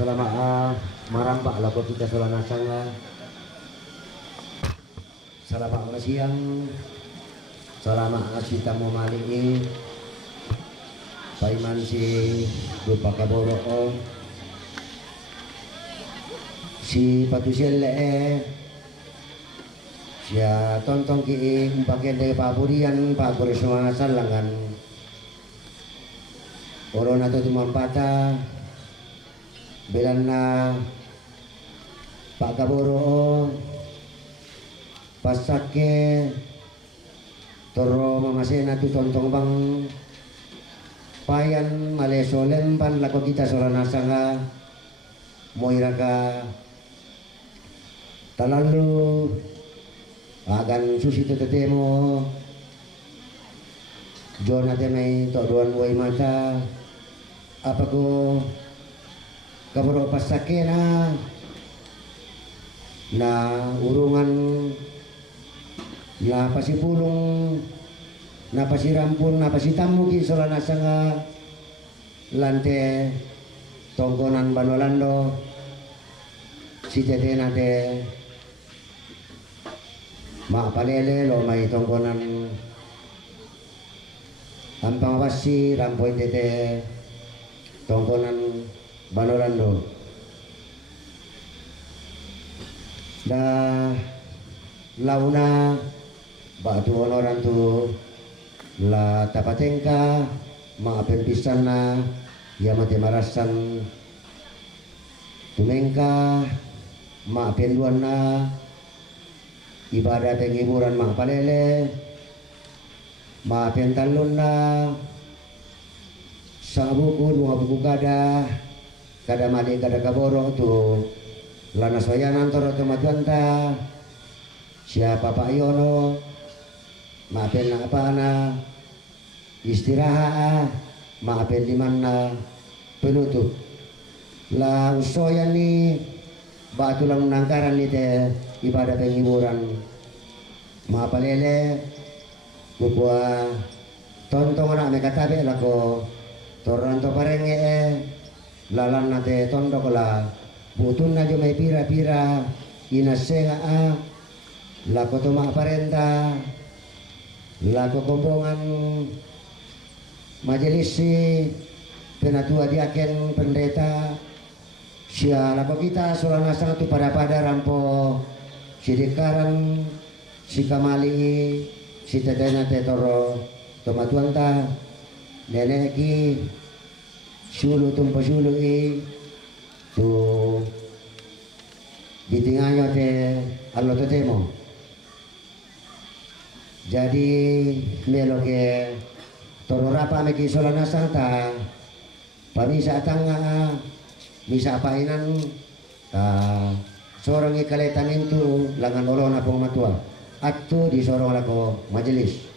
selama marampak lagu kita selama sanga selama siang selama kita mau maliki paiman si dupa kaboro si patuselle siya tontong ki bagian dari paburian pak kurisma salangan corona tu tumampata belan na pak kaboro pasake toro mamasena tu tontong bang payan maleso lempan lako kita solana sanga moiraka talalu agan susi tetemo jona temai to duan wai mata apa ko kaboro pasakena na urungan na pasipulong na pasirampun na pasitamu ki solana sanga lante tongkonan banolando si tete nate ma palele lo mai tongkonan ampang wasi rampoy tete tongkonan banolando da launa batu onoran tu la tapatengka maafin pisan na ya mati marasan tumengka maafin luan na ibadah penghiburan mak palele maafin talun na sang buku dua buku kada mali kada kaboro tu lana soyanan toro kemajuanta siapa Pak Yono maafin na apa na istirahat maafin di mana penutup lah usoyan ni batu lang nangkaran ni te ibadah penghiburan mapalele bukwa tontong anak mekatabe lako toranto parenge lalan nate tondok la butun na jomay pira-pira inasenga lako tuma parenta lako kumbongan majelis si penatua diaken pendeta sia lako kita solana sang tu pada rampo si dekaran si kamali si tedena tetoro tomatuanta neneki sulu tumpa sulu tu ditinganyo te allo temo jadi melo ke toro rapa meki solana santa pamisa tanga misa painan ta sorong ikaleta mintu langan olona pong matua attu di sorong lako majelis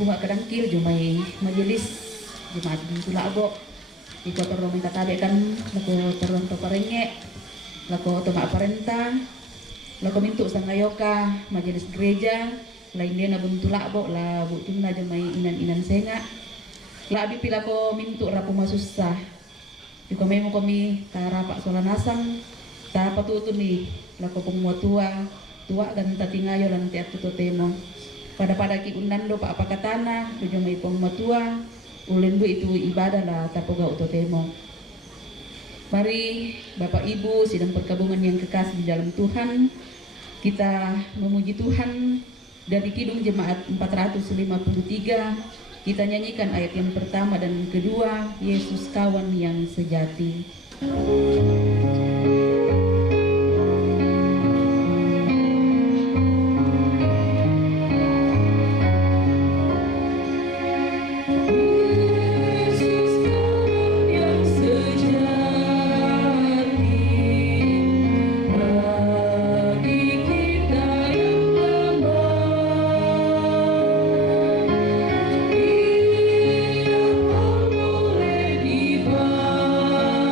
bunga kadangkil jumai majelis jumat bintu labo iko toro minta tabe kan lako toron to parenge lako to parenta lako mintu sangayoka majelis gereja lain dia na buntu labo la butun na jumai inan senga labi pila ko mintu rapo masusah iko memo kami tarapak solanasang ta patutun ni lako pumutua tua dan tatingayo lan tiap tuto temo pada ki unando pa apakatana tujo may pumutua ulen bu itu ibadah lah tapoga uto temo. Mari Bapak Ibu sidang perkabungan yang kekasih di dalam Tuhan, kita memuji Tuhan dari Kidung Jemaat 453. Kita nyanyikan ayat yang pertama dan kedua, Yesus kawan yang sejati. Di bawah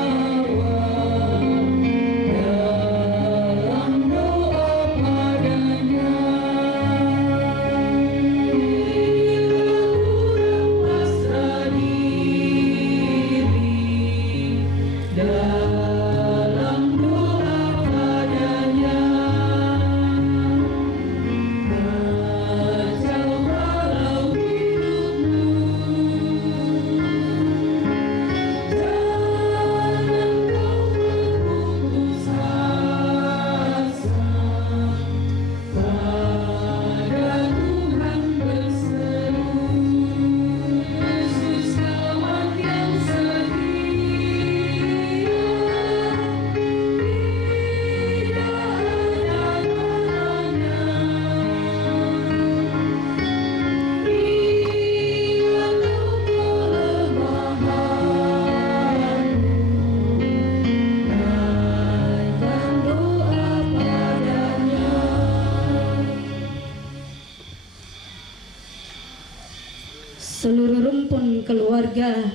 keluarga,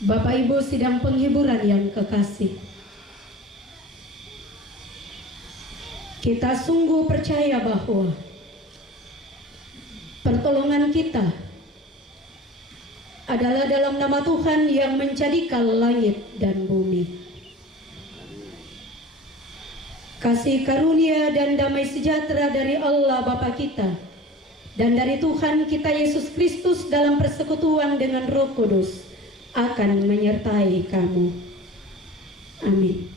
Bapak Ibu sidang penghiburan yang kekasih, kita sungguh percaya bahwa pertolongan kita adalah dalam nama Tuhan yang menjadikan langit dan bumi. Kasih karunia dan damai sejahtera dari Allah Bapa kita dan dari Tuhan kita Yesus Kristus dalam persekutuan dengan Roh Kudus akan menyertai kamu. Amin.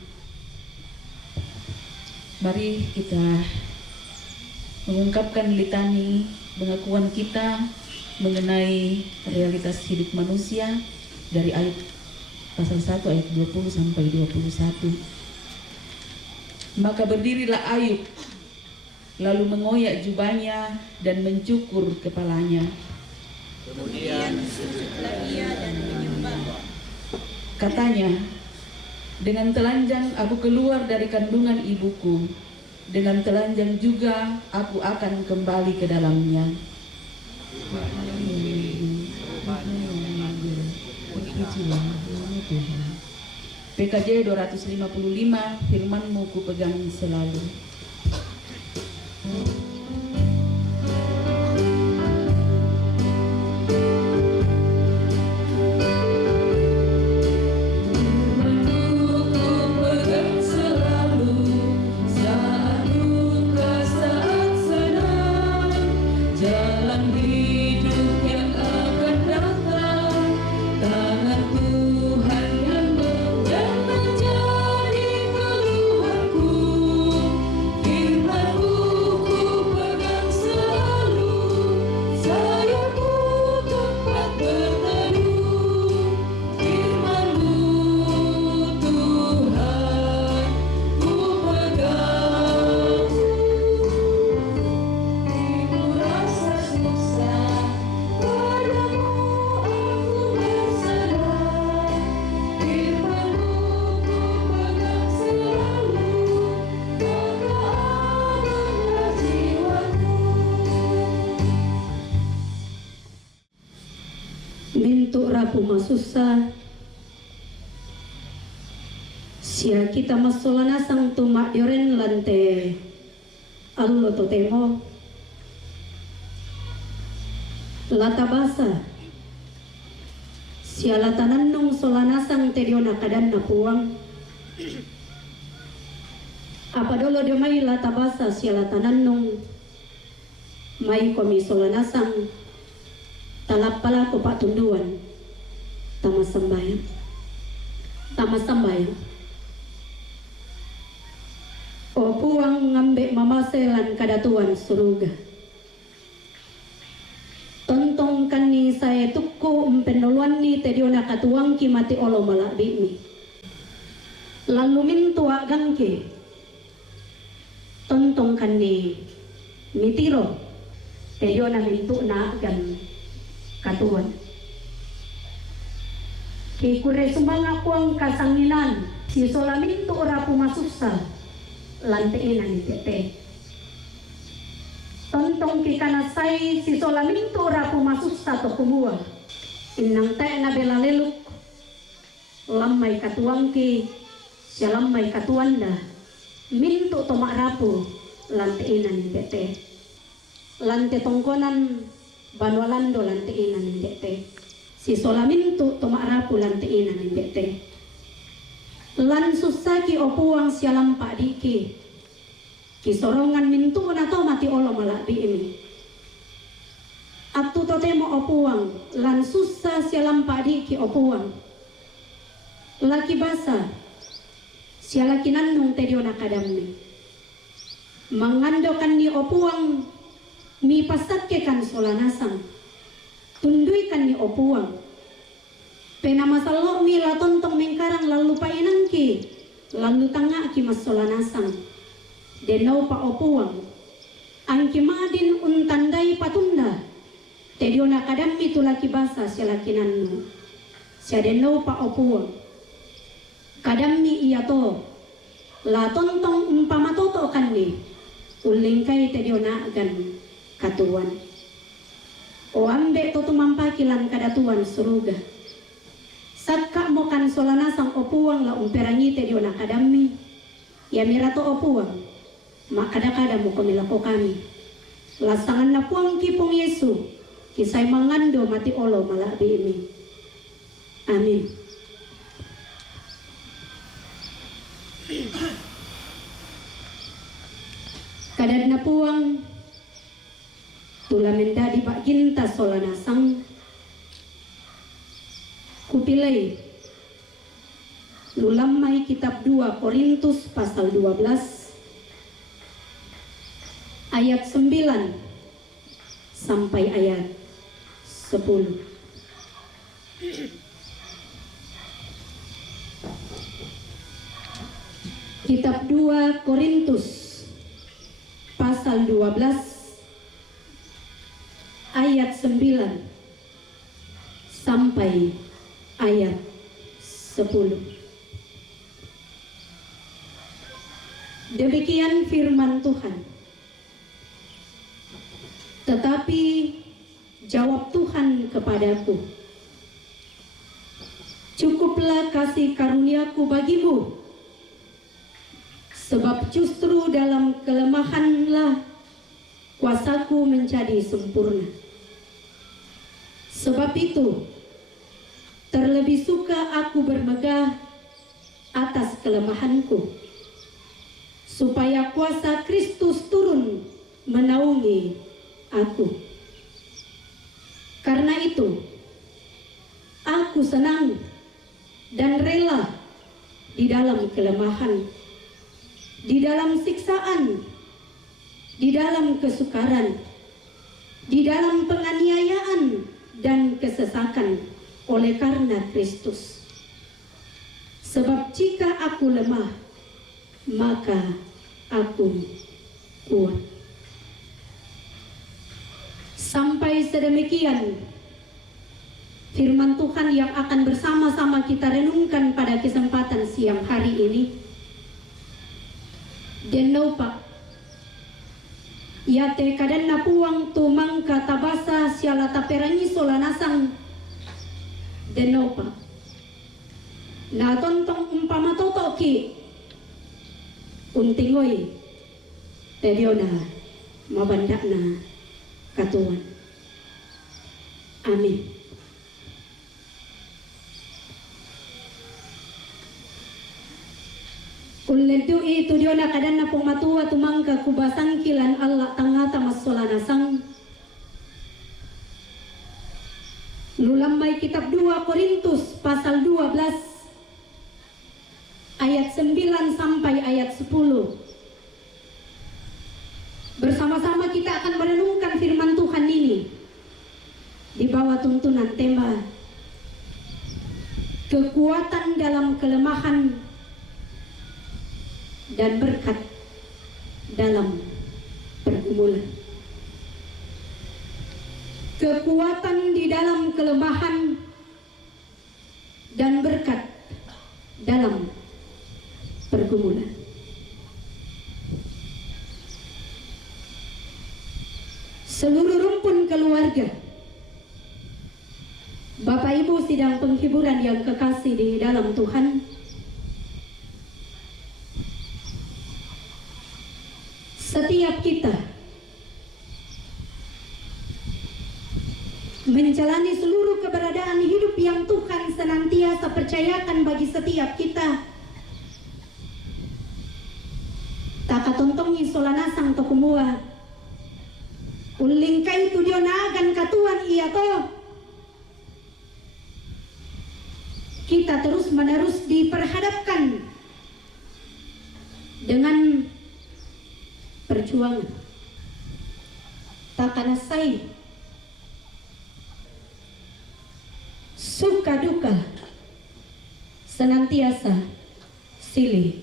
Mari kita mengungkapkan litani pengakuan kita mengenai realitas hidup manusia dari ayat pasal 1 ayat 20 sampai 21. Maka berdirilah Ayub, lalu mengoyak jubahnya dan mencukur kepalanya. Kemudian sujudlah ia dan menyembah. Katanya, dengan telanjang aku keluar dari kandungan ibuku, dengan telanjang juga aku akan kembali ke dalamnya. PKJ 255, firman-Mu ku pegang selalu. Mintuk rapu masusa sia kita masolana sang tumak yoren lante allo totemo lata basa sia latanan nung solana sang teriona kadan na puang apa dolo de mai lata basa sia latanan nung mai komi solana sang talap pala ko patunduan tama sambayan o puang ngambek mamaselan kadatuan suruga tontong kani saya tukko empenoluan ni tediona katuang ki mati olo malak bimi lalu mintu agangke tontong kani mitiro tediona mintu na agan katuan kikure sumanga kuang kasanginan si solamin tu ora pumasusa lantein ani tete tontong kikanasay si solamin tu ora pumasusa to kumua inang tae na bela leluk lamay katuang ki siya lamay katuanda mintu to maarapu lantein ani tete lante tongkonan banwalando lantein ani tete si solamintu tumaarapu lantein ani tete lan susaki opuang sialam pak diki kisorongan mintu na to mati olo malak biimi atu to temo opuang lan susah sialam pak diki opuang laki basa sialaki nannung tediona kadamni mangandokan ni opuang mi pasakke kan solanasang tunduikan ni opuang pena masalo mi latontong mengkarang lalu painan ki lalu tanga ki mas solanasang denau pa opuang angki madin untandai patunda tediona kadam itu laki basa sialakinannu sia denau pa opuang kadam mi iya to latontong umpamatoto kan ni ulingkai tediona gan katuan O ambe to tumampakilan kada tuan suruga. Sakka mokan solanasang opuang la umperangite di ona kadami. Ya mirato opuang. Makada-kada mo komilako kami. Lasangan na puang kipong Yesu. Kisay mangando mati olo malabi ini. Amin. Kadad na puang tulamenda di baginta solanasang kupilay lulamay kitab 2 Korintus pasal 12 ayat 9 sampai ayat 10. Kitab 2 Korintus pasal 12 ayat 9 sampai ayat 10. Demikian firman Tuhan. Tetapi jawab Tuhan kepadaku, cukuplah kasih karuniaku bagimu, sebab justru dalam kelemahanlah kuasaku menjadi sempurna. Sebab itu, terlebih suka aku bermegah atas kelemahanku, supaya kuasa Kristus turun menaungi aku. Karena itu, aku senang dan rela di dalam kelemahan, di dalam siksaan, di dalam kesukaran, di dalam penganiayaan dan kesesakan oleh karena Kristus. Sebab jika aku lemah, maka aku kuat. Sampai sedemikian firman Tuhan yang akan bersama-sama kita renungkan pada kesempatan siang hari ini. Denopa yate kadan na puang tumang katabasa siala taperangi solanasang denopa na tontong umpama totoki untingoy tediona mabanda na katuan. Amin. Kullentu itu dia na kadan na pungmatua tumangka kubasang kilan Allah tangata masolanasang lulamay kitab 2 Korintus pasal 12 ayat 9 sampai ayat 10. Bersama-sama kita akan merenungkan firman Tuhan ini di bawah tuntunan tema kekuatan dalam kelemahan dan berkat dalam pergumulan. Kekuatan di dalam kelemahan dan berkat dalam pergumulan. Seluruh rumpun keluarga, Bapak Ibu sidang penghiburan yang kekasih di dalam Tuhan, setiap kita menjalani seluruh keberadaan hidup yang Tuhan senantiasa percayakan bagi setiap kita. Takatontongi solanasang tokumua ulingkai tu dia nagan katuan iya to. Kita terus menerus diperhadapkan dengan perjuangan. Takanasai suka duka senantiasa silih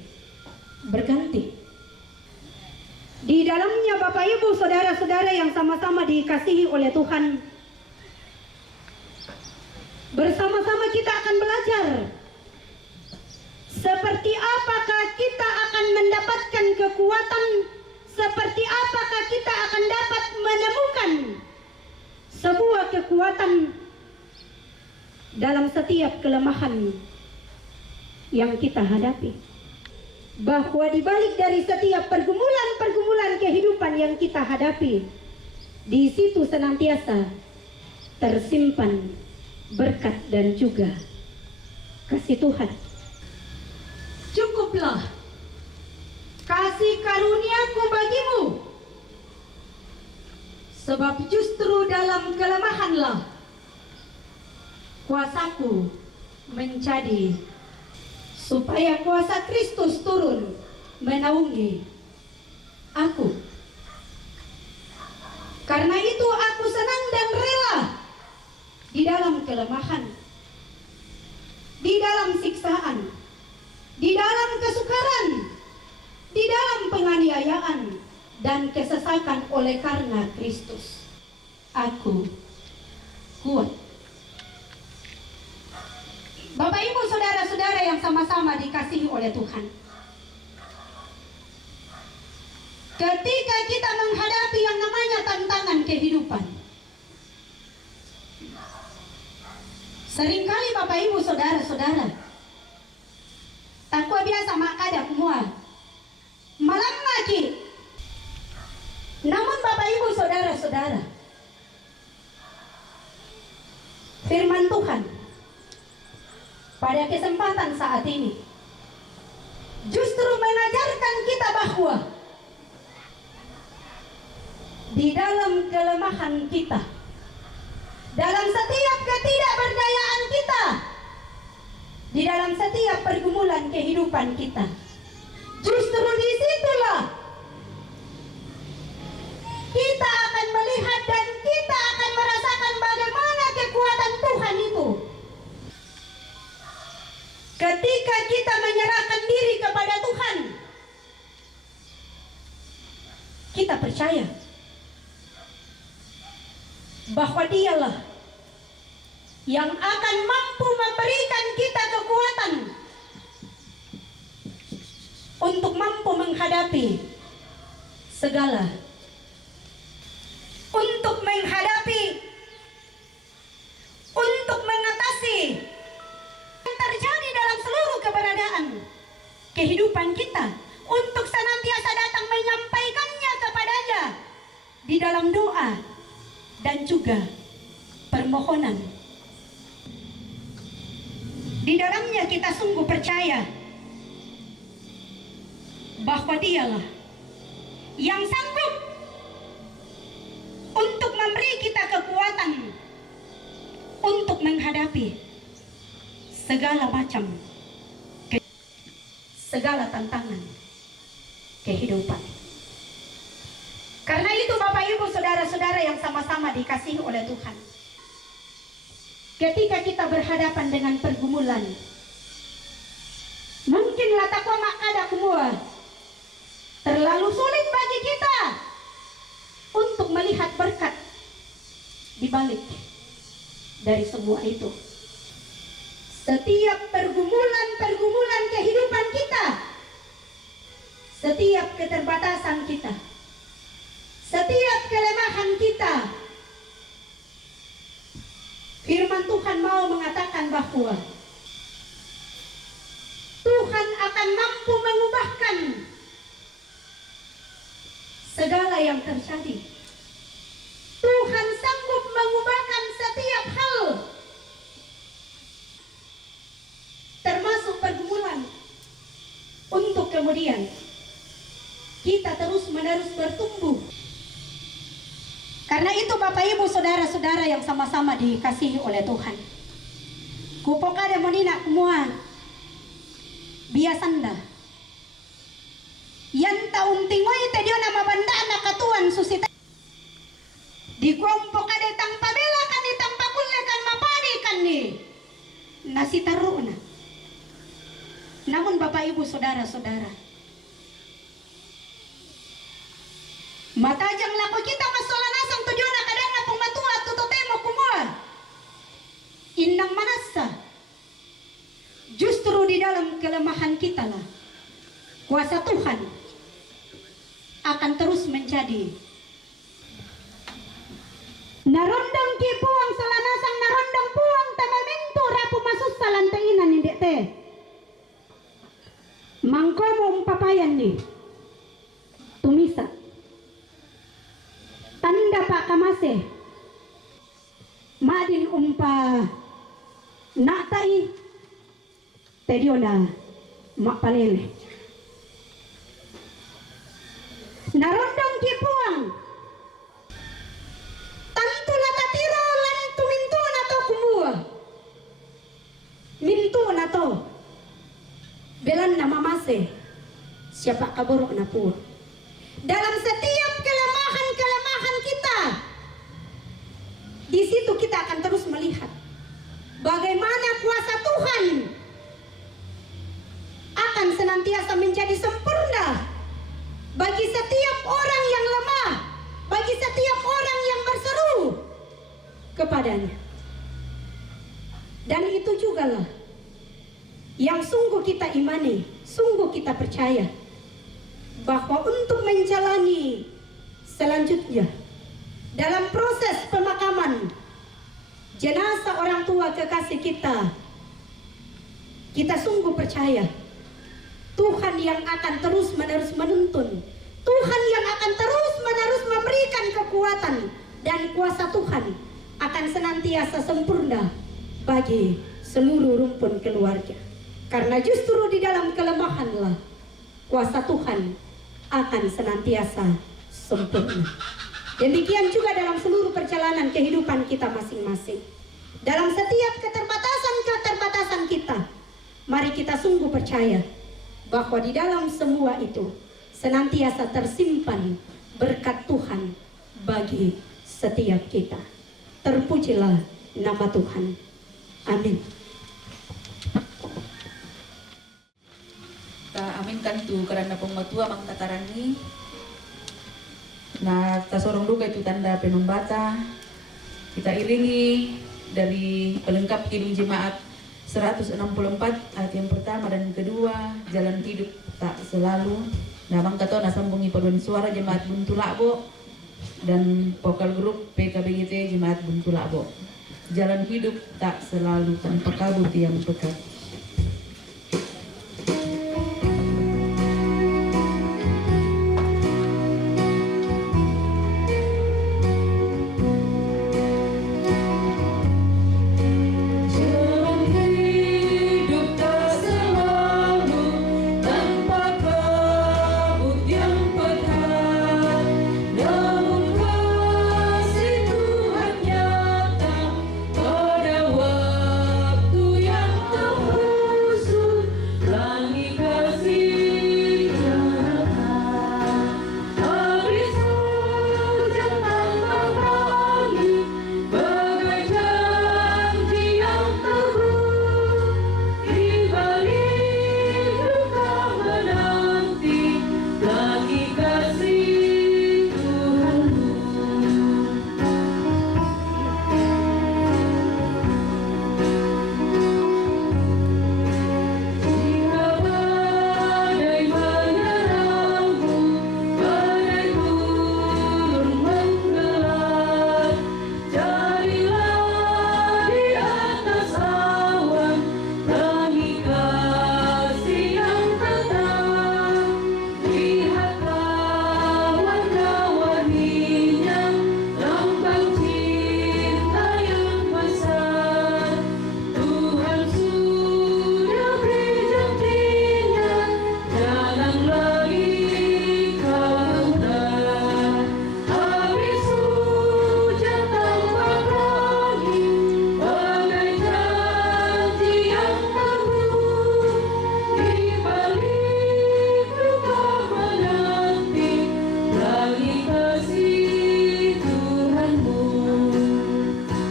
berganti. Di dalamnya Bapak Ibu saudara-saudara yang sama-sama dikasihi oleh Tuhan, bersama-sama kita akan belajar seperti apakah kita akan mendapatkan kekuatan, seperti apakah kita akan dapat menemukan sebuah kekuatan dalam setiap kelemahan yang kita hadapi. Bahwa di balik dari setiap pergumulan-pergumulan kehidupan yang kita hadapi, di situ senantiasa tersimpan berkat dan juga kasih Tuhan. Cukuplah kasih karuniaku bagimu, sebab justru dalam kelemahanlah kuasaku menjadi, supaya kuasa Kristus turun menaungi aku. Karena itu aku senang dan rela di dalam kelemahan, di dalam siksaan, di dalam kesukaran, di dalam penganiayaan dan kesesakan oleh karena Kristus. Aku kuat. Bapak Ibu saudara-saudara yang sama-sama dikasihi oleh Tuhan. Ketika kita menghadapi yang namanya tantangan kehidupan, seringkali Bapak Ibu saudara-saudara, takwa biasa makada kumua malam lagi. Namun Bapak Ibu saudara-saudara, firman Tuhan pada kesempatan saat ini justru mengajarkan kita bahwa di dalam kelemahan kita, dalam setiap ketidakberdayaan kita, di dalam setiap pergumulan kehidupan kita, justru disitulah kita akan melihat dan kita akan merasakan bagaimana kekuatan Tuhan itu. Ketika kita menyerahkan diri kepada Tuhan, kita percaya bahwa Dialah yang akan mampu memberikan kita kekuatan untuk mampu menghadapi segala, untuk menghadapi, untuk mengatasi yang terjadi dalam seluruh keberadaan kehidupan kita, untuk senantiasa datang menyampaikannya kepadanya di dalam doa dan juga permohonan. Di dalamnya kita sungguh percaya bahwa Dialah yang sanggup untuk memberi kita kekuatan untuk menghadapi segala macam segala tantangan kehidupan. Karena itu Bapak Ibu saudara-saudara yang sama-sama dikasihi oleh Tuhan, ketika kita berhadapan dengan pergumulan, mungkinlah takwa makada kumua terlalu sulit bagi kita untuk melihat berkat di balik dari semua itu. Setiap pergumulan kehidupan kita, setiap keterbatasan kita, setiap kelemahan kita, firman Tuhan mau mengatakan bahwa Tuhan akan mampu mengubahkan segala yang terjadi. Tuhan sanggup mengubahkan setiap hal, termasuk pergumulan, untuk kemudian kita terus-menerus bertumbuh. Karena itu Bapak Ibu saudara-saudara yang sama-sama dikasihi oleh Tuhan, kupokade monina kumua biasanda yan taum tingoy tedio nama banda anak katuan susita di kumpokade tang pabela kan di tang pakulle kan mapadi kan ni nasi taruna. Namun Bapak Ibu saudara-saudara, matajang lako kita masolanasang tujuh na kadang na pumatua tutotemo kumua inang manasa. Justru di dalam kelemahan kita lah kuasa Tuhan akan terus menjadi narondang kamase mangkomo umpapayan ni tumisa tanda pak kamase madin umpa natai tediona makpalele narondong kipuang tantu natatiro lan tumintu nato kumua mintu nato belan nama mase siapa kaborok na po dalam setiap kelemahan kita. Di situ kita akan terus melihat bagaimana kuasa Tuhan akan senantiasa menjadi sempurna bagi setiap orang yang lemah, bagi setiap orang yang berseru kepadanya. Dan itu jugalah yang sungguh kita imani, sungguh kita percaya bahwa untuk menjalani selanjutnya dalam proses pemakaman jenazah orang tua kekasih kita sungguh percaya Tuhan yang akan terus-menerus menuntun, Tuhan yang akan terus-menerus memberikan kekuatan dan kuasa Tuhan akan senantiasa sempurna bagi seluruh rumpun keluarga. Karena justru di dalam kelemahanlah kuasa Tuhan akan senantiasa sempurna. Demikian juga dalam seluruh perjalanan kehidupan kita masing-masing. Dalam setiap keterbatasan kita, mari kita sungguh percaya bahwa di dalam semua itu senantiasa tersimpan berkat Tuhan bagi setiap kita. Terpujilah nama Tuhan. Amin. Ta aminkan tu karena pematua mang tatarani. Nah, ta sorong duka itu tanda penumbata. Kita iringi dari pelengkap kidung jemaat 164 ayat yang pertama dan kedua, jalan hidup tak selalu. Nah, bang katona sambungi paduan suara jemaat Buntulabo dan vokal grup PKBGT jemaat Buntulabo. Jalan hidup tak selalu tanpa kabut yang pekat.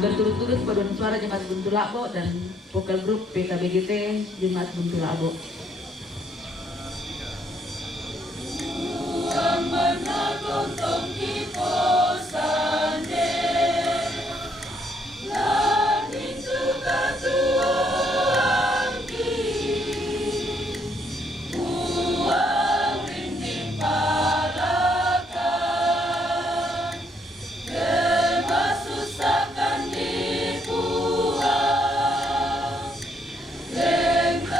Berturut-turut paduan suara jemaat Buntulabo dan vokal grup PKBGT jemaat Buntulabo. Lengkap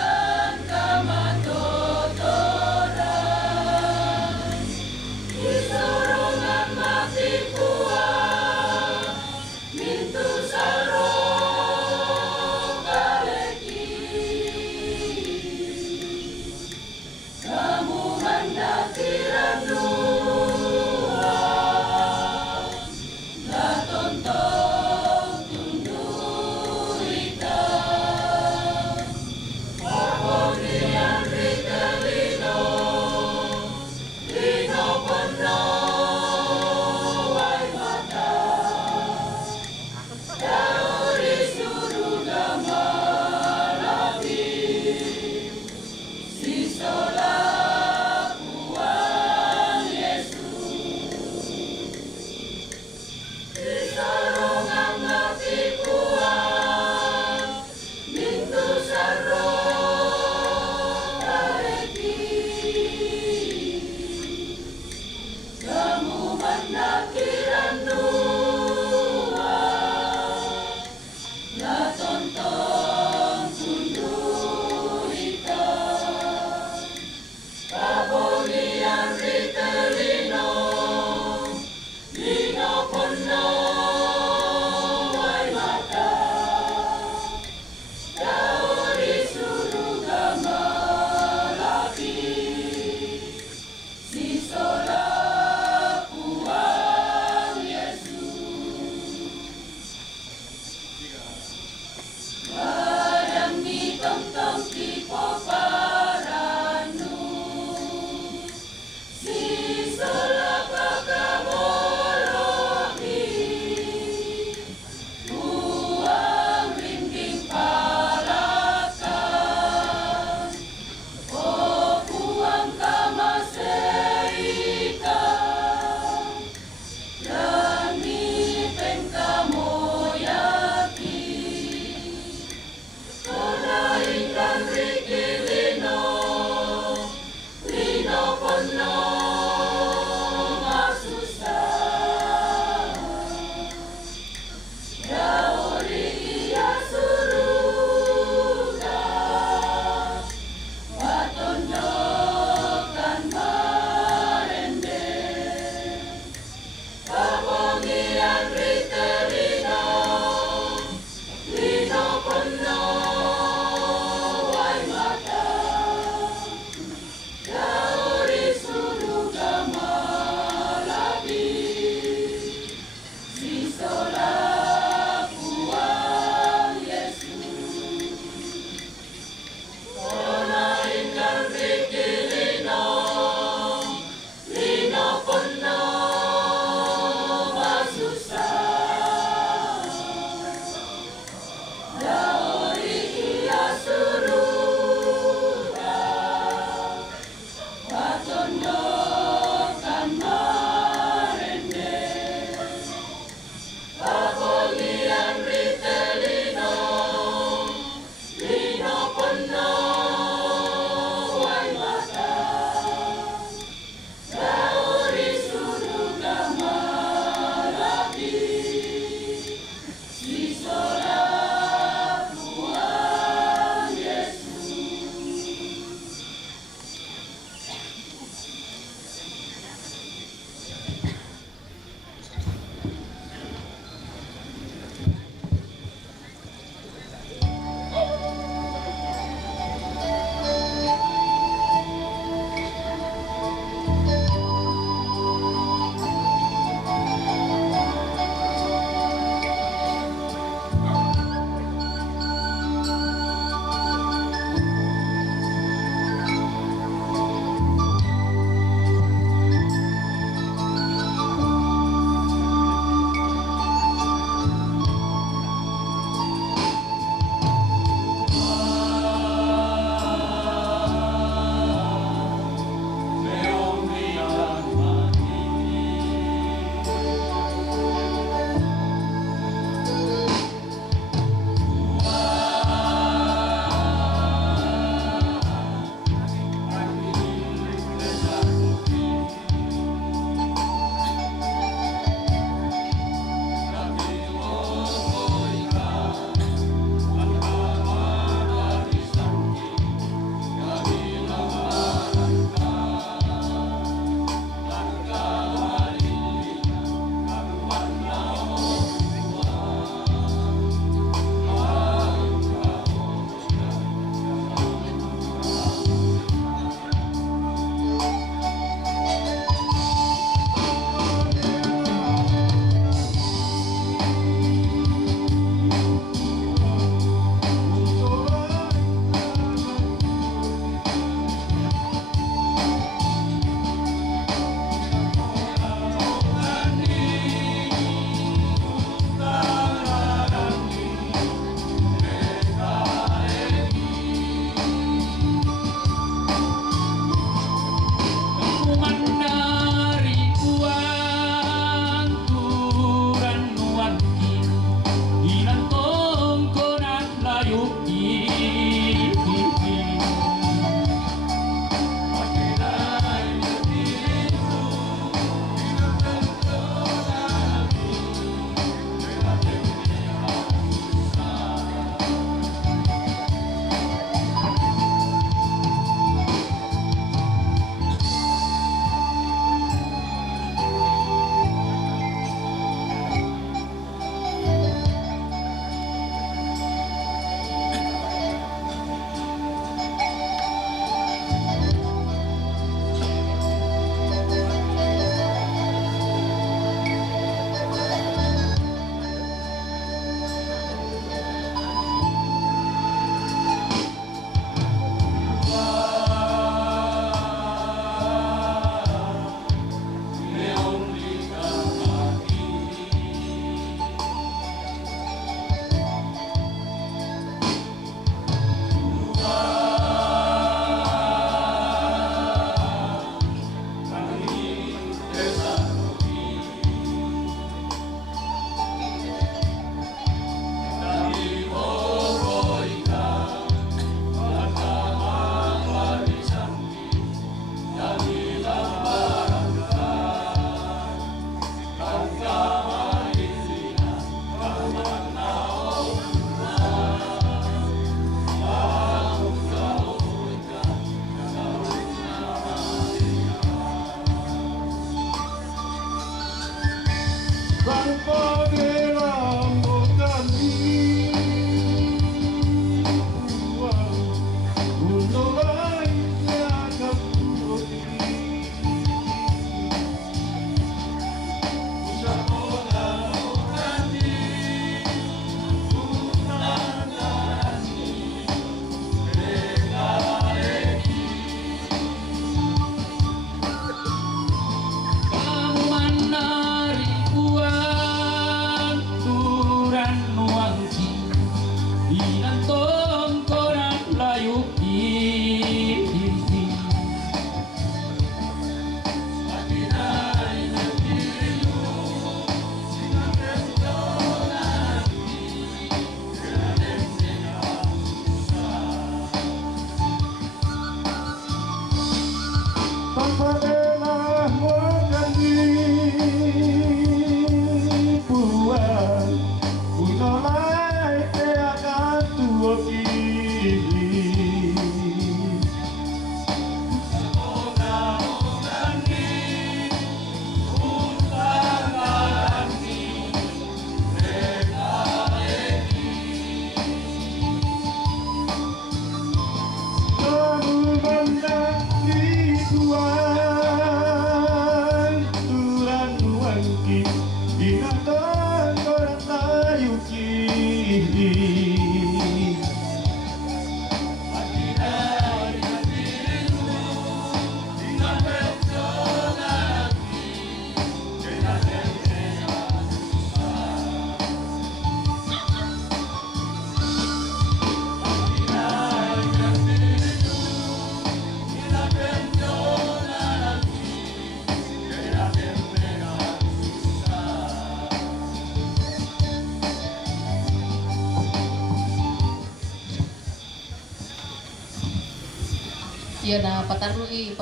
Ya na patarui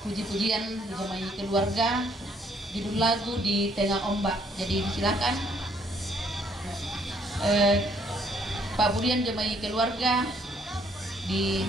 puji-pujian dijamai keluarga, judul lagu di tengah ombak. Jadi silakan Pak Budian jamai keluarga di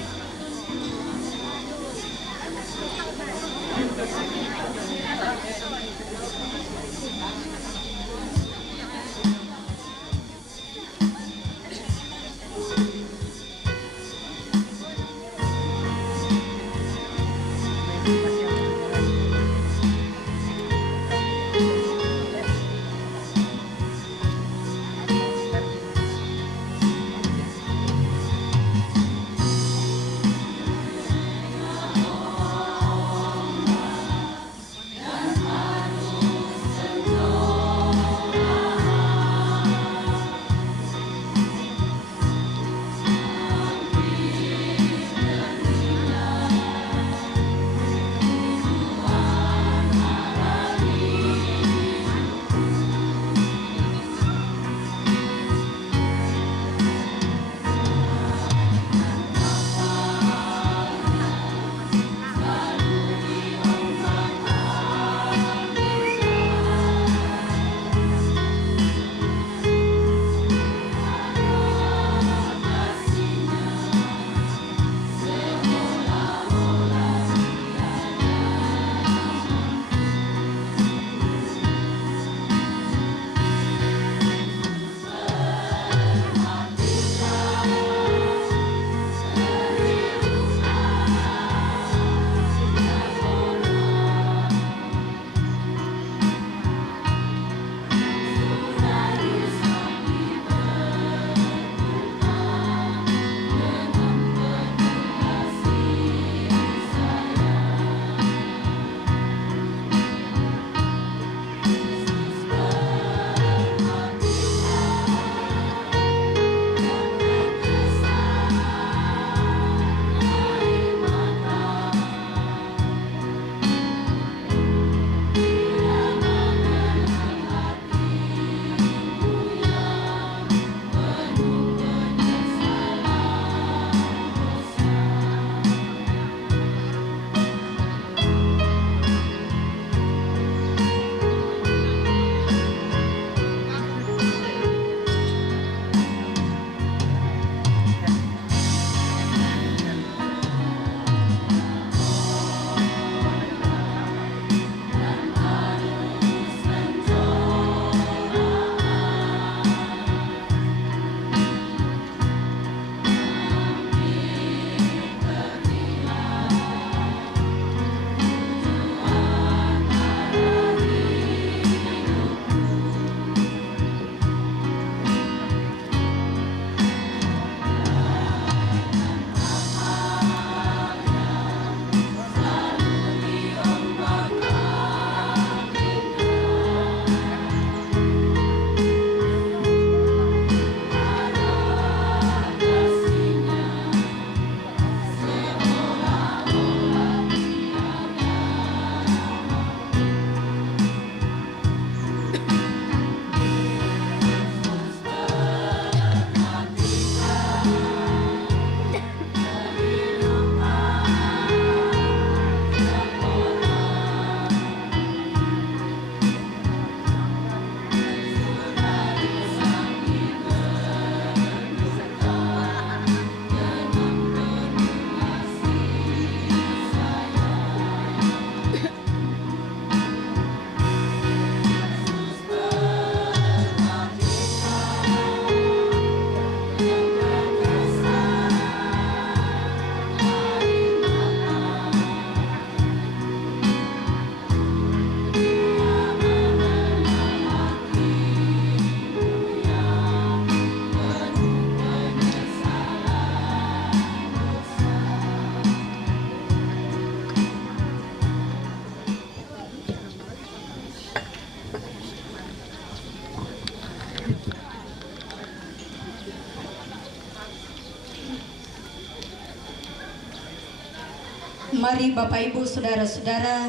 Mari Bapak Ibu Saudara-saudara,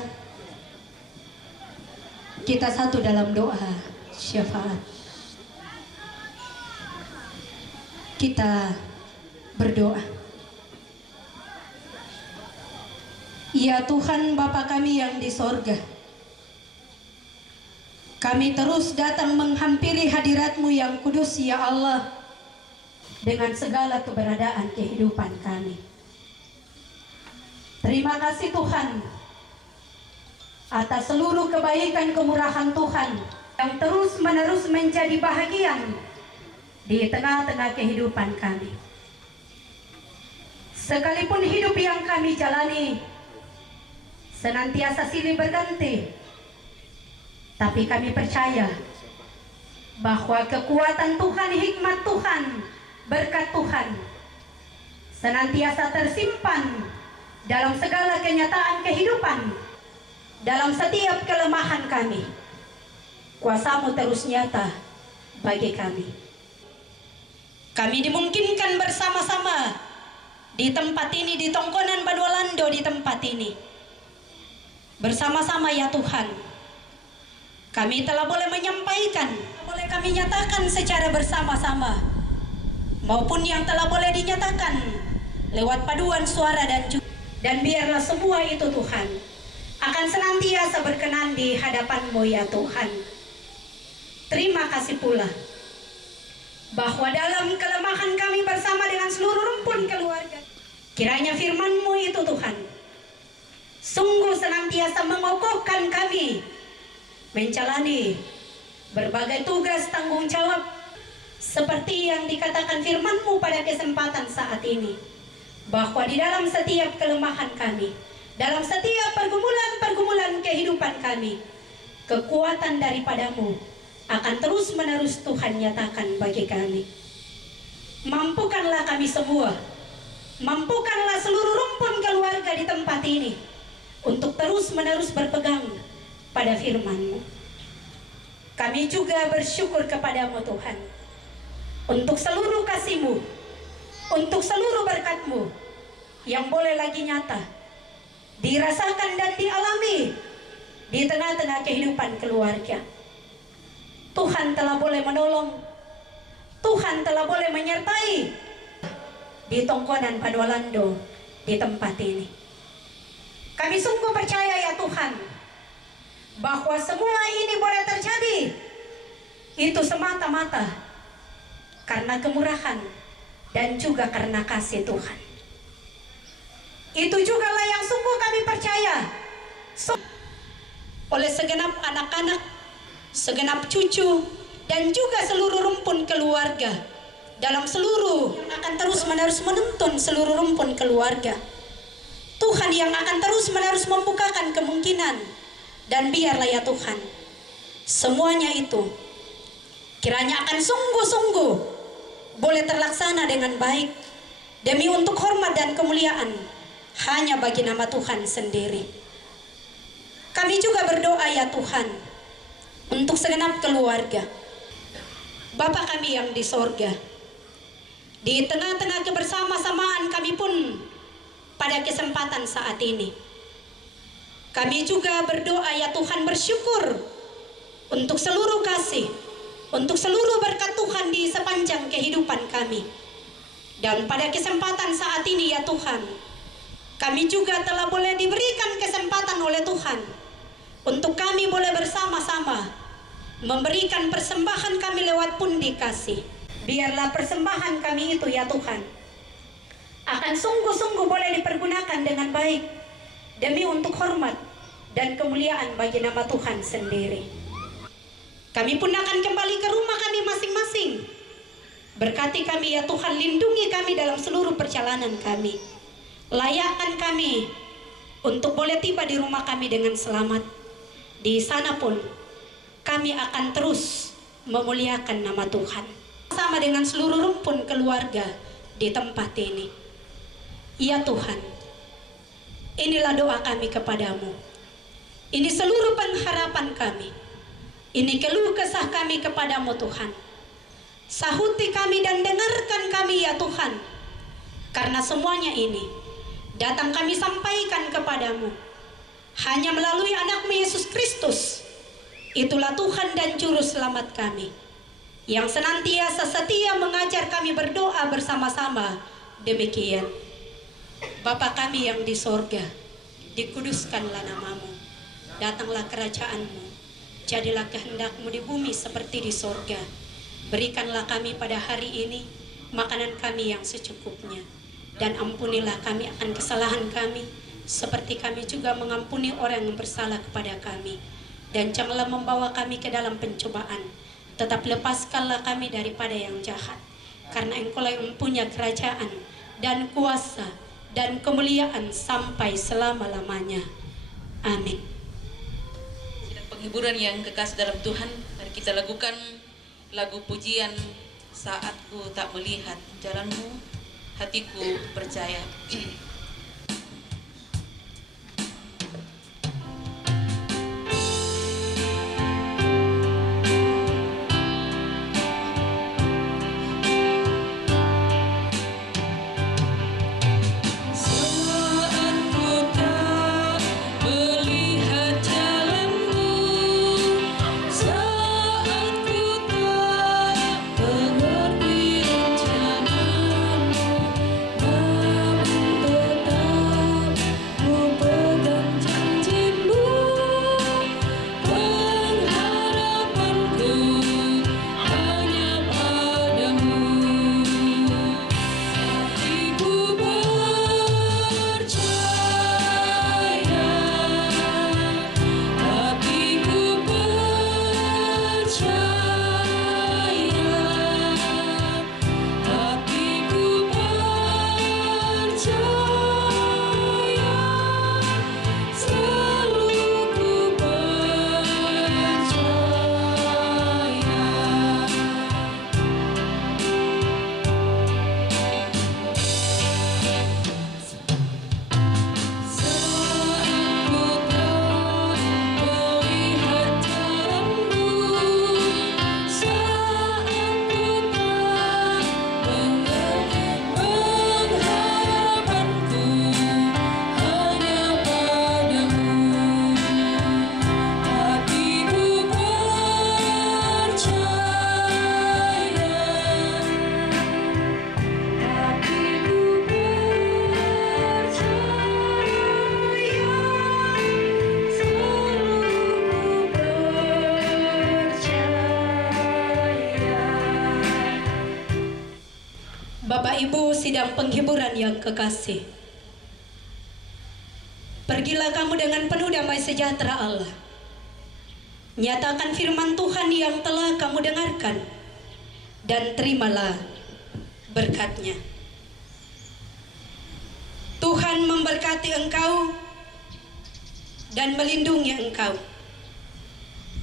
kita satu dalam doa syafaat. Kita berdoa. Ya Tuhan Bapa kami yang di sorga, kami terus datang menghampiri hadirat-Mu yang kudus ya Allah, dengan segala keberadaan kehidupan kami. Terima kasih Tuhan atas seluruh kebaikan kemurahan Tuhan yang terus menerus menjadi bahagian di tengah-tengah kehidupan kami. Sekalipun hidup yang kami jalani senantiasa silih berganti, tapi kami percaya bahwa kekuatan Tuhan, hikmat Tuhan, berkat Tuhan senantiasa tersimpan dalam segala kenyataan kehidupan, dalam setiap kelemahan kami. Kuasa-Mu terus nyata bagi kami. Kami dimungkinkan bersama-sama di tempat ini, di Tongkonan Badualando, di tempat ini. Bersama-sama ya Tuhan, kami telah boleh menyampaikan, boleh kami nyatakan secara bersama-sama, maupun yang telah boleh dinyatakan lewat paduan suara dan biarlah semua itu Tuhan akan senantiasa berkenan di hadapan-Mu ya Tuhan. Terima kasih pula bahwa dalam kelemahan kami bersama dengan seluruh rumpun keluarga, kiranya firman-Mu itu Tuhan sungguh senantiasa mengokohkan kami menjalani berbagai tugas tanggung jawab seperti yang dikatakan firman-Mu pada kesempatan saat ini, bahwa di dalam setiap kelemahan kami, dalam setiap pergumulan-pergumulan kehidupan kami, kekuatan daripada-Mu akan terus-menerus Tuhan nyatakan bagi kami. Mampukanlah kami semua, mampukanlah seluruh rumpun keluarga di tempat ini untuk terus-menerus berpegang pada firman-Mu. Kami juga bersyukur kepada-Mu Tuhan untuk seluruh kasih-Mu, untuk seluruh berkat-Mu yang boleh lagi nyata dirasakan dan dialami di tengah-tengah kehidupan keluarga. Tuhan telah boleh menolong, Tuhan telah boleh menyertai di Tongkonan Badualando, di tempat ini. Kami sungguh percaya ya Tuhan bahwa semua ini boleh terjadi itu semata-mata karena kemurahan dan juga karena kasih Tuhan. Itu juga lah yang sungguh kami percaya oleh segenap anak-anak, segenap cucu, dan juga seluruh rumpun keluarga, dalam seluruh yang akan terus-menerus menuntun seluruh rumpun keluarga. Tuhan yang akan terus-menerus membukakan kemungkinan, dan biarlah ya Tuhan semuanya itu kiranya akan sungguh-sungguh boleh terlaksana dengan baik demi untuk hormat dan kemuliaan hanya bagi nama Tuhan sendiri. Kami juga berdoa ya Tuhan untuk segenap keluarga Bapa kami yang di sorga. Di tengah-tengah kebersama-samaan kami pun pada kesempatan saat ini, kami juga berdoa ya Tuhan, bersyukur untuk seluruh kasih, untuk seluruh berkat Tuhan di sepanjang kehidupan kami. Dan pada kesempatan saat ini ya Tuhan, kami juga telah boleh diberikan kesempatan oleh Tuhan untuk kami boleh bersama-sama memberikan persembahan kami lewat pundi kasih. Biarlah persembahan kami itu ya Tuhan akan sungguh-sungguh boleh dipergunakan dengan baik demi untuk hormat dan kemuliaan bagi nama Tuhan sendiri. Kami pun akan kembali ke rumah kami masing-masing. Berkati kami ya Tuhan, lindungi kami dalam seluruh perjalanan kami. Layakkan kami untuk boleh tiba di rumah kami dengan selamat. Di sana pun kami akan terus memuliakan nama Tuhan sama dengan seluruh rumpun keluarga di tempat ini. Ya Tuhan, inilah doa kami kepadamu. Ini seluruh pengharapan kami. Ini keluh kesah kami kepadamu Tuhan. Sahuti kami dan dengarkan kami ya Tuhan. Karena semuanya ini datang kami sampaikan kepadamu hanya melalui anakmu Yesus Kristus. Itulah Tuhan dan Juru Selamat kami, yang senantiasa setia mengajar kami berdoa bersama-sama. Demikian. Bapa kami yang di sorga, dikuduskanlah namamu, datanglah kerajaanmu, jadilah kehendakmu di bumi seperti di sorga. Berikanlah kami pada hari ini makanan kami yang secukupnya, dan ampunilah kami akan kesalahan kami, seperti kami juga mengampuni orang yang bersalah kepada kami. Dan janganlah membawa kami ke dalam pencobaan, tetapi lepaskanlah kami daripada yang jahat. Karena Engkau-lah yang mempunyai kerajaan dan kuasa dan kemuliaan sampai selama-lamanya. Amin. Sidang penghiburan yang kekasih dalam Tuhan, mari kita lakukan lagu pujian Saat Ku Tak Melihat Jalanmu, Hatiku Percaya. Bapak Ibu sidang penghiburan yang kekasih, pergilah kamu dengan penuh damai sejahtera Allah. Nyatakan firman Tuhan yang telah kamu dengarkan, dan terimalah berkat-Nya. Tuhan memberkati engkau dan melindungi engkau.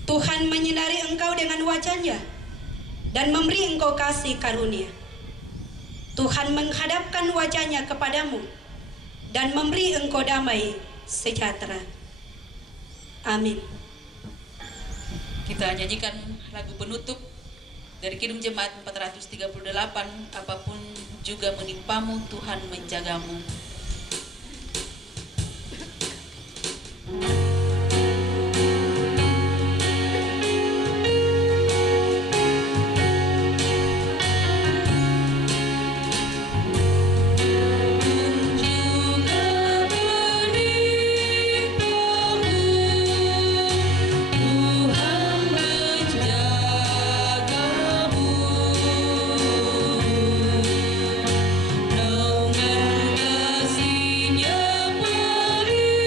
Tuhan menyinari engkau dengan wajah-Nya dan memberi engkau kasih karunia. Tuhan menghadapkan wajah-Nya kepadamu dan memberi engkau damai sejahtera. Amin. Kita nyanyikan lagu penutup dari Kidung Jemaat 438, Apapun Juga Menimpamu, Tuhan Menjagamu. Naungan kasih-Nya melindungi.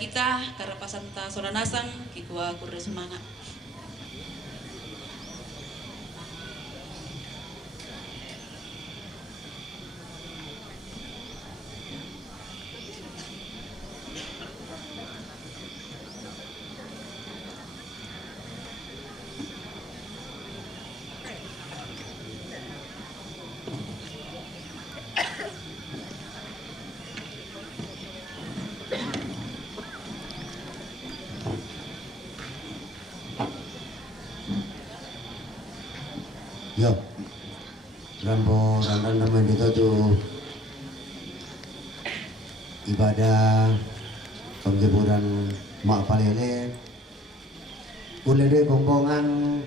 kita karapasan ta soranasang kikua kurre sumanga. Yo, rambo randan naman dito tuh ibadah penghiburan mak palele ulede kombongan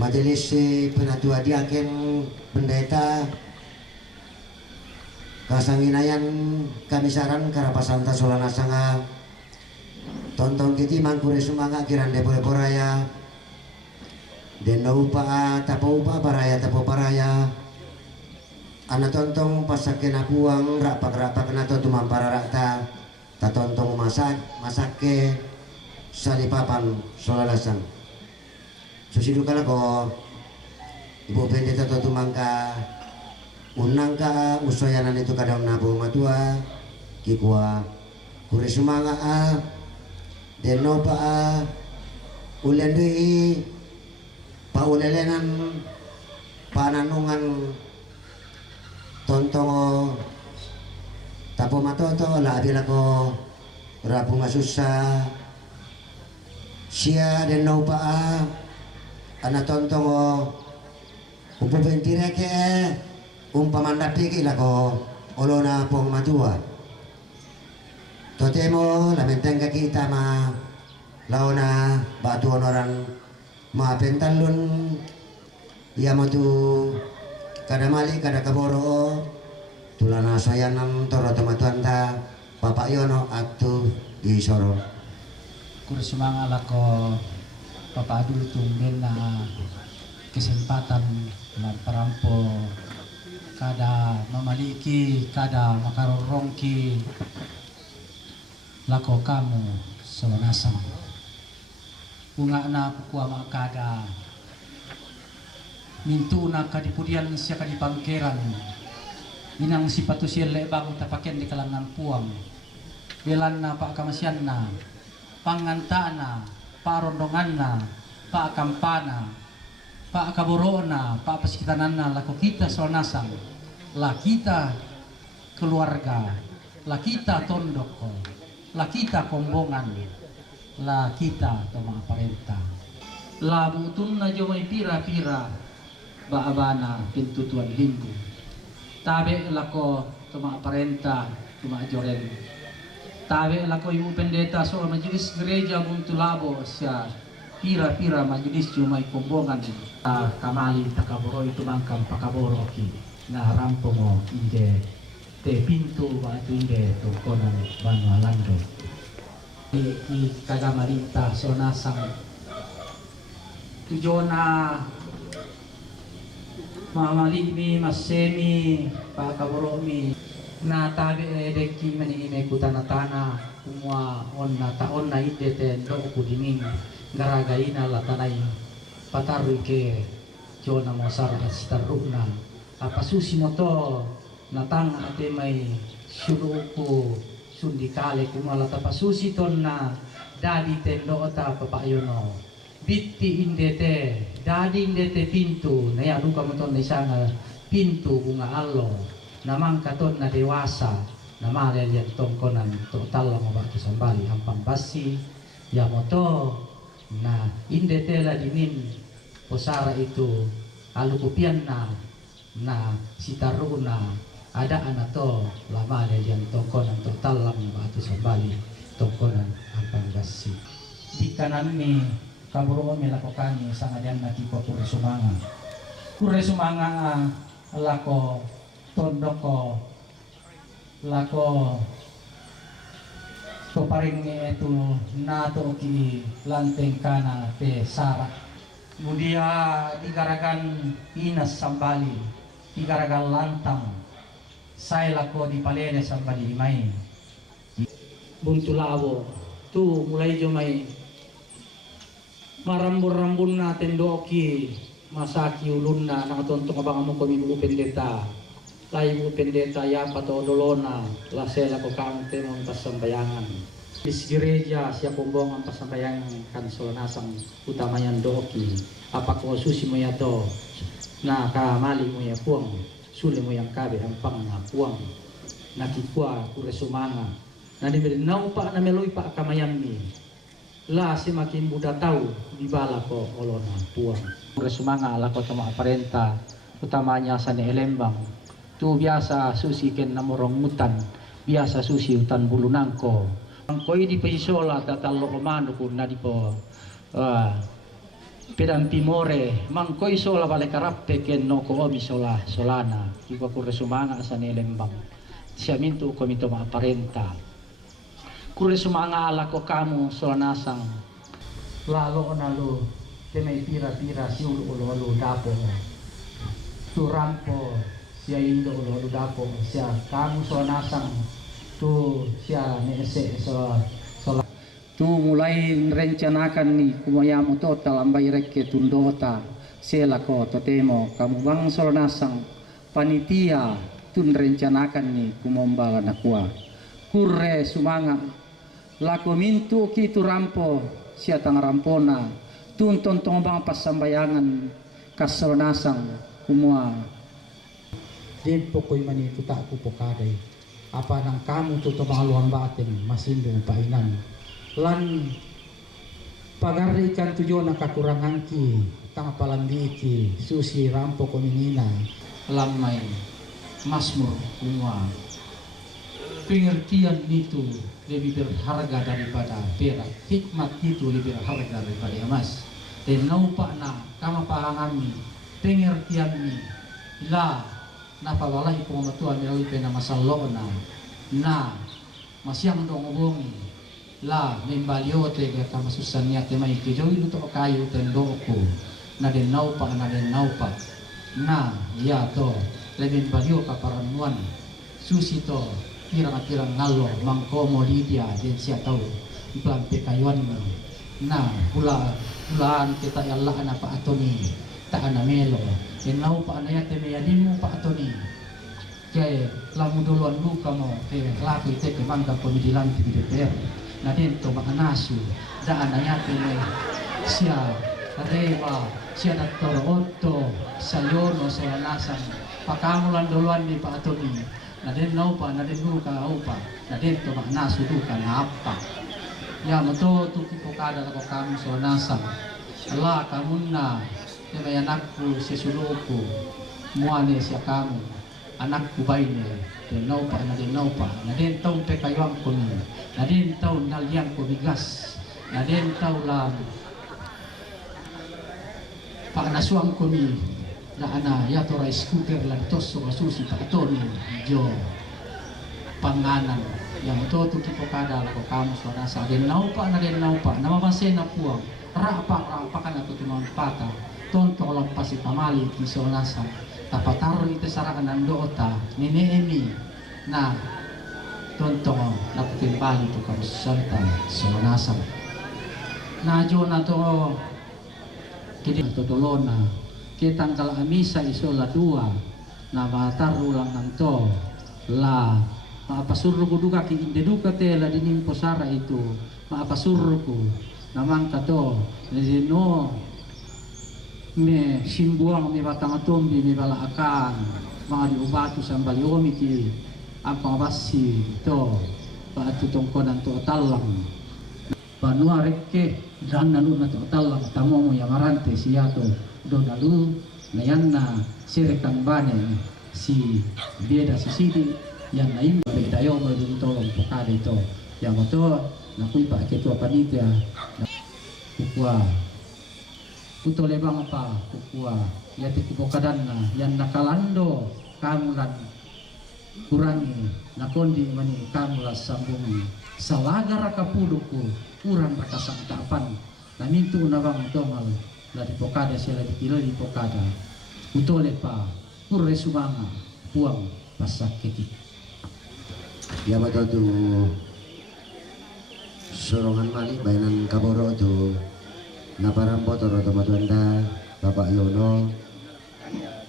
majelis penatua diaken pendeta kasanginayan kamisaran karapasan tasolana sanga tonton kiti mangkure sumanga kirande boleh poraya den upa tapo upa paraya tapo paraya ana tontong pasaken apuang rapak na to tumampara rakta ta tontong masake salipapan solalasang susidu kala ko ibu pendeta to tumangka unang ka usoyanan itu kadang nabu matua kikua kure sumanga den upa ulendui paulelenan pananungan tontongo tapo matoto labi lako rabu masusa sia den naupa ana tontongo upu bentireke umpamandapiki lako olona pong matua totemo lamentenga kita ma laona batu onoran mapentalun ia matu kada mali kada kaboro tulana sayanam toro tematuanta Bapak Yono aktu di Soro kursimang alako Bapak Adul tumben na kesempatan lan parampo kada mamaliki kada makarorongki lako kamu sawanasang bunga na kukua makada mintu na kadipudian siya kadipangkeran inang sipatu siya lebang tapaken di kalangan puang belan na pakamasyan na panganta na parondongan na pakampana pakaburo na papasikitanan na lako kita soranasang la kita keluarga la kita tondok la kita kombongan la kita to mga parenta la butun na jo may pira-pira baabana pintutuan linggo tabe lako to mga parenta to mga joren tabe lako yung pendeta so majelis gereja Buntulabo siya pira-pira majelis jo may kombongan kamali takaboro itu mangkam pakaboro ki na rampo mo inde te pintu ba inde to konan banwalando di kagamarita sonasang tujuan na mamalimi masemi pakaboromi na tabi deki mani ime kutanatana kumwa on na taon na idete do kudingin garagaina latanay pataru ke jona mosar sitaruna apa susi moto natang ate may suruku sundikale kumala tapasusi ton na dadi tendo ota papayono bitti indete dadi indete pintu na yadu ka moton na isang pintu bunga allo namang katon na dewasa na malel yan tongkonan total mo ba to sambali hampang basi ya moto na indete la dinin posara itu alukupian na sitaruna ada anak to lama ada yang tongkonan total lam batu sambali tongkonan ampang basi di kanan ni kaburo melakukan sangadan na tipo kure sumanga lako tondoko lako to paring ni itu nato ki lanteng kana te sara mudia digaragan inas sambali digaragan lantang saya lako di palene sambali mai buntulawo tu mulai jomai marambun-rambun na tendoki masaki ulunna nakatontok abang amo kami bu pendeta lai bu pendeta ya pato dolona la sela ko kamu temong pasambayangan bis gereja siya kumbong ang pasambayangan kan solanasang utamanya doki apa ko susi mo ya to na kamali mo ya puang suli mo yang kabe ang pang na puang nakikwa kure sumanga na di nau pa na meloy pa kamayan ni la si makin muda tahu di bala ko olona puang kure sumanga ala ko tama aparenta utamanya sa ni Elembang tu biasa susi ken namorong mutan biasa susi utan bulunang ko ang koy di pasisola tatalo komando ko na di po pedang timore mang koy sola bale karappe ken no ko obi sola solana iko kure sumanga sa ni Elembang siya mintu ko minto maaparenta kure sumanga ala ko kamu solanasang lalo nalo te may pira-pira si ulo dapo turampo siya indo ulo dapo siya kamu solanasang tu siya ni ese so tu mulai rencanakan ni kumayamu total ambai rekke tundota sela ko totemo kamu bang solanasang panitia tun rencanakan ni kumombala nakua kurre sumanga lako mintu kitu rampo siya tang rampona tun tontong bang pasambayangan kasolnasang kumua din pokoy mani tuta ku pokaday apa nang kamu tuto mga luang bating masindong painan lan pagarikan tuyo na kakurangan ki tang palambi ki susi rampo kuminina lamay masmur kumua pengertian itu lebih berharga daripada perak, hikmat itu lebih berharga daripada emas. Dan naupa na kama pahangami pengertian ni la napawalay pumatuan nilawi pena masalo na masyang dong ubongi la membaliote ga kamasusan niya temay kijoy luto kayo tendoko na den naupa na ya to lebih balio kaparamuan susi to pirang-pirang ngalo mangkomo Lydia dan siya tahu pelan pekayuan na hulaan kita yalla ana pa atoni ta ana melo enau pa ana yate meyadimu pa atoni kay lamu duluan luka mo kay laki te ke mangga pemilihan di DPR na dento makanasu da ana yate me siya rewa siya Dr. Otto Sayono sa nasan pakamulan duluan ni pa atoni na din naupa na din luka aupa na din to maknasu duka na apa ya mato tu ko kada ko kamu so nasa Allah kamu na te may anakku si suluku muane siya kamu anakku bayne din naupa na din taw pe kayang ko ni na din taw nalyang ko bigas na din taw la panasuang ko ni na ana yato rice cooker lang toso susi pa ito ni jo panganan yang to tipo kada ko kamu so nasa den naupa na mabasen na puang rapa kana to tumang pata tonto lang pasi pamali ki so nasa tapataro ite sarakan ng doota ni Neemi na tonto na putimbali to kam santa so nasa na jo na to kini to dolona kitang kala misa isola dua na mataru lang nanto la maapasuro ko duka ki inde duka te la dinim posara itu maapasuro ko namang kato no me simbuang me batang tombi me balaakan mga diubatu sa baliomi ki ang pangabasi to paatutong ko ng to talang banua rekke dan nalu na to talang tamo mo yamarante siya to do dalu nayan na sirekan bane si beda si sidi yang lain beda yo mo dun tolong pokade ito yang moto nakui pa ketua panitia kukua utole bang apa kukua yati kupokadan na yang nakalando kamulan kurangi nakondi mani kamulas sambungi salaga rakapuduku kurang rakasang tapan namintu nabang tongal la di pokada sila di kilo di pokada utole pa purre sumanga puang pasak keki ya betul tu sorongan mali bayanan kaboro tu naparampo toro tomatuanda Bapak Yono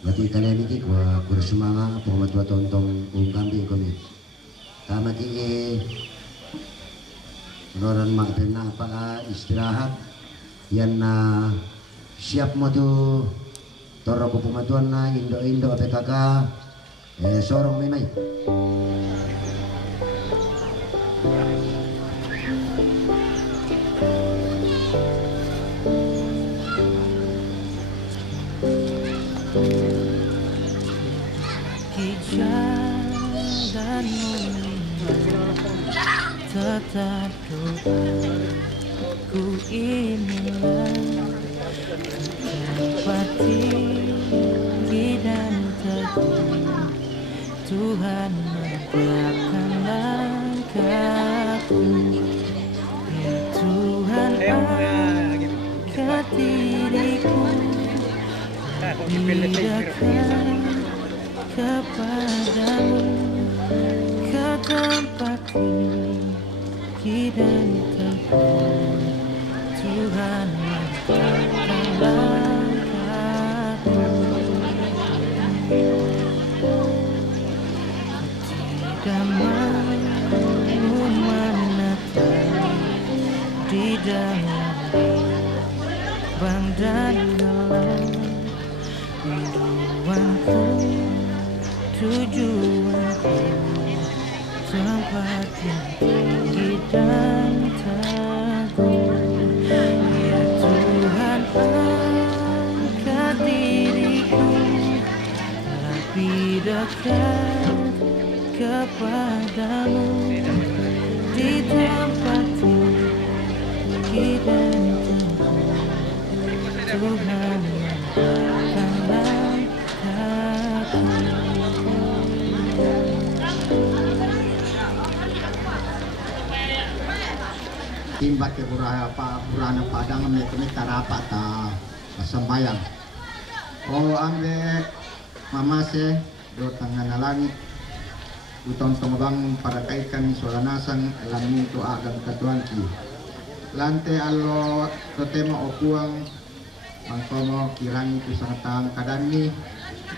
berarti kalian ini gua bersemangat pengamat tontong kambing kami tama ki noran mak pena apa istirahat yan na siap mo tu toro ko pumatuan na indo PKK sorong may tetap doa ku inilah dapat tinggi dan teguh Tuhan megahkan langkahku ya Tuhan angkat diriku lebih dekat kepadamu ke tempat tinggi dan teguh Tuhan megahkan langkahku tidak mau menetap di dalam bimbang dan gelap rinduanku tujuanku tempat yang tinggi dan teguh ya Tuhan angkat diriku lebih dekat kepadamu di tempat tinggi dan teguh Tuhan megahkan langkahku timbat ke Purana Padang kami tarapat ta sembayang. Oh ambe mama se do tangan langit utang bang pada kaikan solanasan lamin to agam katuanki. Lante allo to tema okuang mangkomo kirani tu sangatang kadani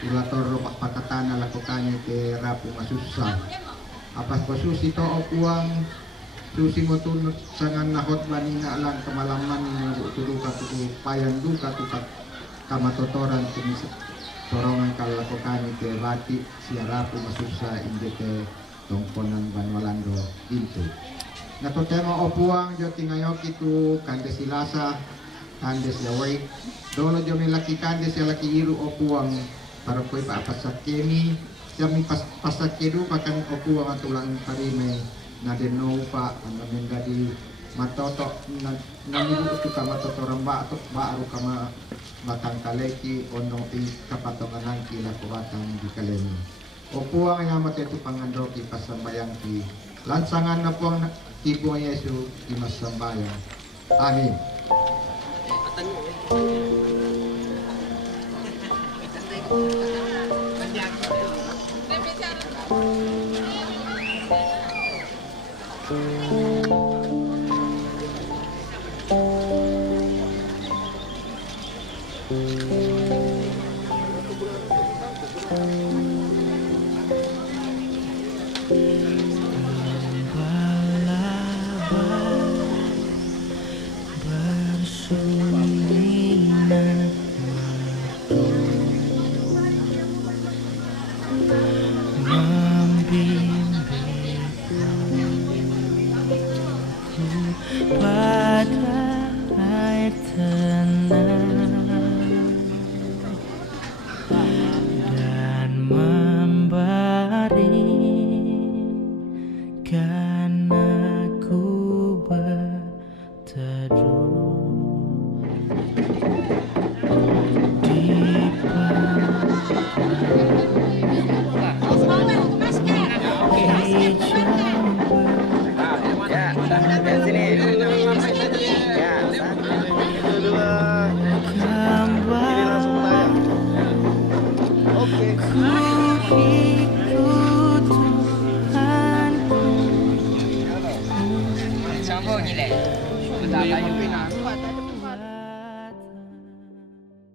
ulator pakatana lakukannya ke rapu masusa. Apas kosusi to okuang susi motun sangan nahot manina alang kemalaman tudu katu payan duka tukat kamatotoran tumis torongan kalakokan ke bati siarapu masusa indeke tongkonan banwalando itu nato tema opuang jo tingayok itu kandes silasa kandes yawai dolo jo milaki kandes laki iru opuang para koi pa pasakemi jami pasakedu pakan opuang atulang parime na deno pa ang menjadi matoto namiru itu kama toto ramba atau baru kama batang kaleki ono i kapatongan ki lakuatan di kalemi opuang yang mate itu pangandoki pasambayang ki lansangan na puang ibu Yesus di masambayang amin. Ku